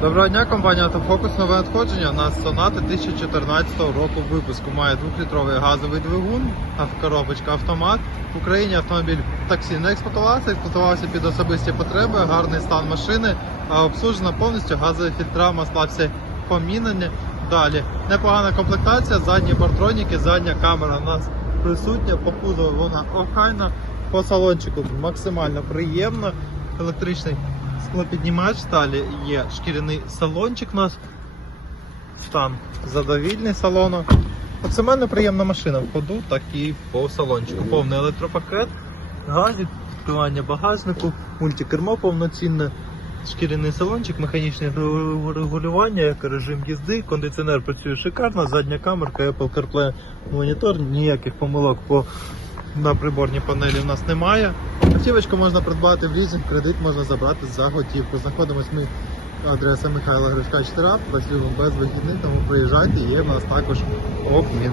Доброго дня, компанія Автофокус. Нове надходження. У нас Sonata 2014 року випуску. Має двохлітровий газовий двигун, коробочка автомат. В Україні автомобіль таксі не експлуатувався, експлуатувався під особисті потреби, гарний стан машини, обслужена повністю газові фільтра, масла всі помінені. Далі непогана комплектація, задні партроніки, задня камера у нас присутня, по вона охайна, по салончику максимально приємно. Електричний склопіднімач, далі є шкіряний салончик у нас. Стан задовільний салону. Максимально приємна машина в ходу, так і по салончику. Повний електропакет, газі, відкривання багажнику, мультикермо повноцінне, шкіряний салончик, механічне регу- регулювання, як режим їзди, кондиціонер працює шикарно, задня камерка, Apple CarPlay монітор, ніяких помилок по на приборній панелі в нас немає. Автівочку можна придбати в лізинг, кредит можна забрати за готівку. Знаходимось ми адреса Михайла Гришка 4 працюємо без вихідних, тому приїжджайте, є в нас також обмін.